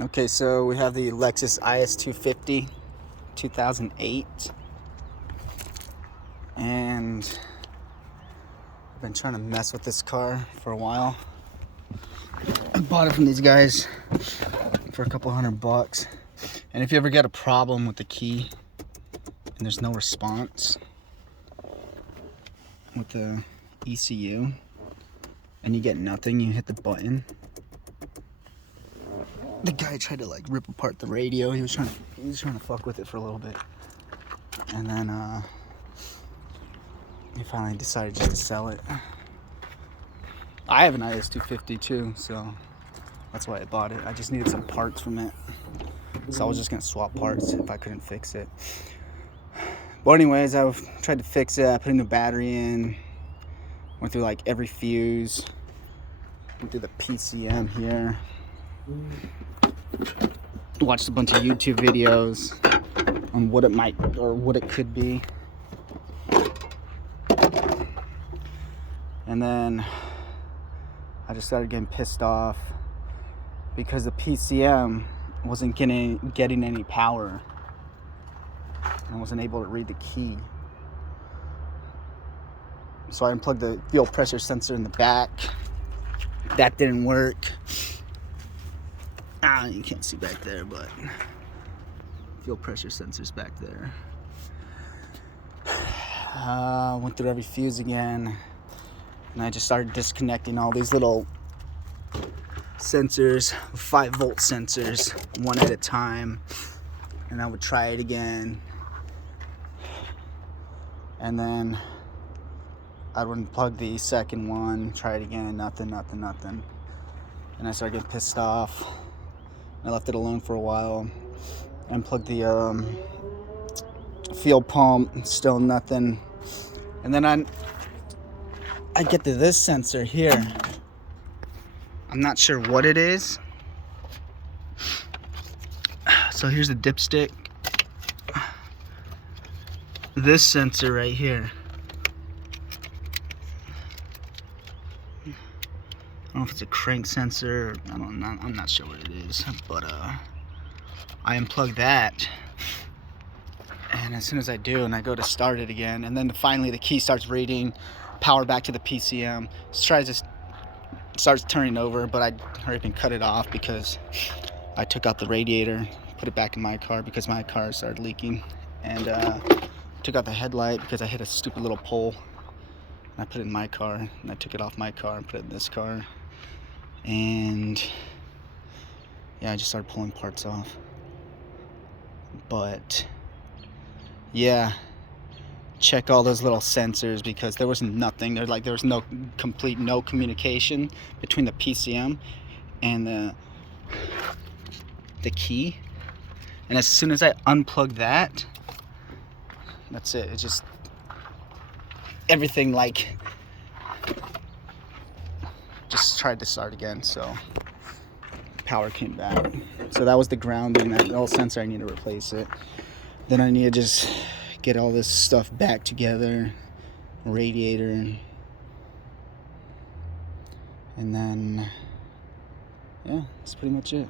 Okay, so we have the Lexus is250 2008, and I've been trying to mess with this car for a while. I bought it from these guys for a couple $100, and if you ever get a problem with the key and there's no response with the ECU and you get nothing, you hit the button. The guy tried to like rip apart the radio. He was trying to fuck with it for a little bit, and then he finally decided just to sell it. I have an is250 too, so that's why I bought it. I just needed some parts from it, so I was just gonna swap parts if I couldn't fix it. But anyways, I tried to fix it. I put a new battery in, went through like every fuse, went through the PCM here, watched a bunch of YouTube videos on what it might or what it could be, and then I just started getting pissed off because the PCM wasn't getting any power and I wasn't able to read the key. So I unplugged the fuel pressure sensor in the back. That didn't work. You can't see back there, but fuel pressure sensor's back there. Went through every fuse again, and I just started disconnecting all these little sensors, 5-volt sensors, one at a time, and I would try it again, and then I would unplug the second one, try it again, nothing, and I started getting pissed off. I left it alone for a while. I unplugged the fuel pump, still nothing, and then I get to this sensor here. I'm not sure what it is. So here's the dipstick. This sensor right here. I don't know if it's a crank sensor. I'm not sure what it is, but I unplug that, and as soon as I do, and I go to start it again, and then finally the key starts reading, power back to the PCM. Starts turning over, but I hurry up and cut it off because I took out the radiator, put it back in my car because my car started leaking, and took out the headlight because I hit a stupid little pole, and I put it in my car, and I took it off my car and put it in this car, and yeah, I just started pulling parts off. But yeah, check all those little sensors because there was nothing. There was no communication between the PCM and the key. And as soon as I unplugged that, that's it. It just everything just tried to start again. So power came back. So that was the grounding. That little sensor, I need to replace it. Then I need to just get all this stuff back together, radiator, and then yeah, that's pretty much it.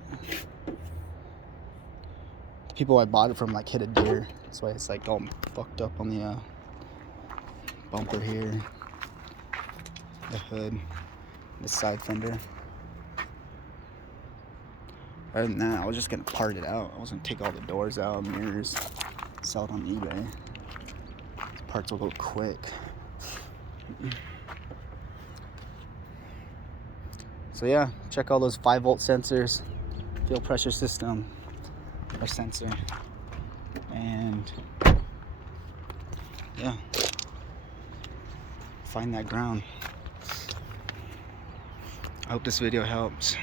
The people I bought it from like hit a deer, that's why it's like all fucked up on the bumper here, the hood, the side fender. Other than that, I was just gonna part it out. I was gonna take all the doors out, mirrors, sell it on eBay. Parts will go quick. So yeah, check all those 5-volt sensors, fuel pressure system, or sensor, and yeah, find that ground. I hope this video helps.